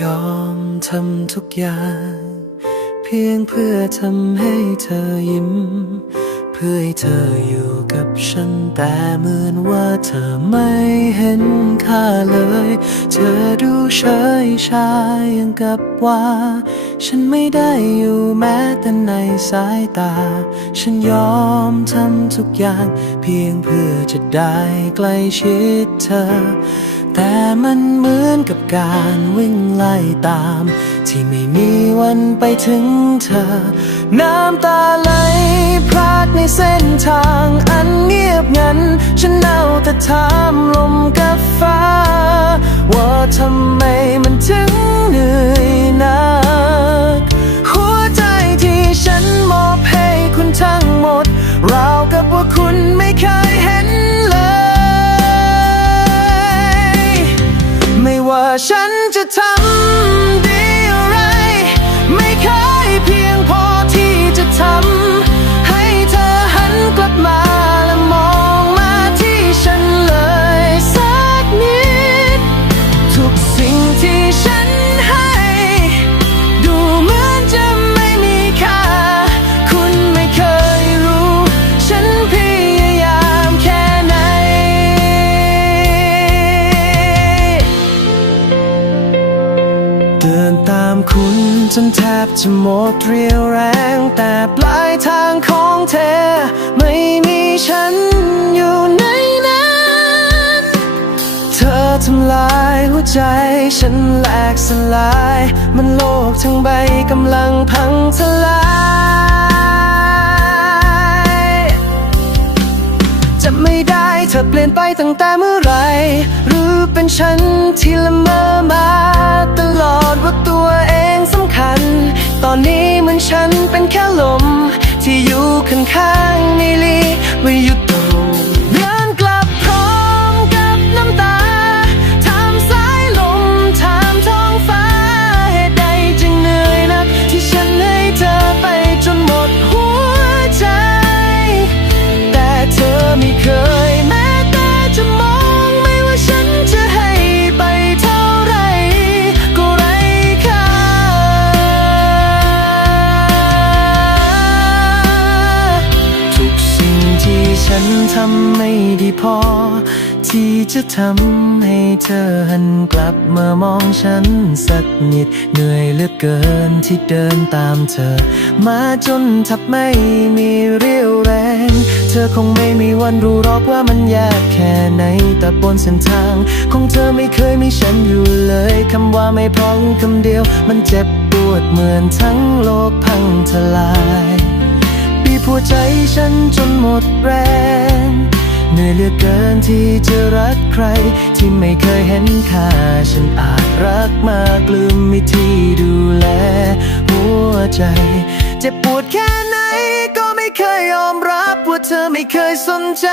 ยอมทำทุกอย่าง เพียงเพื่อทำให้เธอยิ้ม เพื่อให้เธออยู่ กับฉันแต่เหมือนว่าเธอไม่เห็นค่าเลย เธอดูเฉยชาอย่างกับว่า ฉันไม่ได้อยู่แม้แต่ในสายตา ฉันยอมทำทุกอย่าง เพียงเพื่อจะได้ใกล้ชิดเธอ แต่มันเหมือนกับการวิ่งไล่ตาม ที่ไม่มีวันไปถึงเธอ น้ำตาไหลพรากในเส้น ทางอันเงียบงัน ฉันเอาแต่ถามลมกับฟ้า ว่าทำไมมันถึงเหนื่อยหนัก หัวใจที่ฉันมอบให้คุณทั้งหมด ราวกับว่าคุณไม่เคยเห็นเลย ไม่ว่าฉันจะทำ จนแทบจะหมดเรียวแรง แต่ปลายทางของเธอ ไม่มีฉันอยู่ในนั้น เธอทำลายหัวใจ ฉันแหลกสลาย มันโลกทั้งใบกำลังพังทลายจะไม่ได้เธอเปลี่ยนไปตั้งแต่เมื่อไหรหรือเป็นฉันที่ละเมอ ฉันเป็นแค่ลม ที่อยู่ข้างๆนี่ลีไม่หยุด ฉันทำไม่ดีพอ ที่จะทำให้เธอหันกลับมามองฉันสักนิด เหนื่อยเหลือเกินที่เดินตามเธอ มาจนทับไม่มีเรี่ยวแรง เธอคงไม่มีวันรู้หรอกว่ามันยากแค่ไหน แต่บนเส้นทางของเธอไม่เคยมีฉันอยู่เลยคำว่าไม่พร้อมคำเดียว มันเจ็บปวดเหมือนทั้งโลกพังทลาย วใจฉันจนหมดแรง เหนื่อยเหลือเกินที่จะรักใคร ที่ไม่เคยเห็นค่า ฉันอาจรักมากลืมมิที่ดูแล หัวใจ เจ็บปวดแค่ไหนก็ไม่เคยยอมรับว่าเธอไม่เคยสนใจ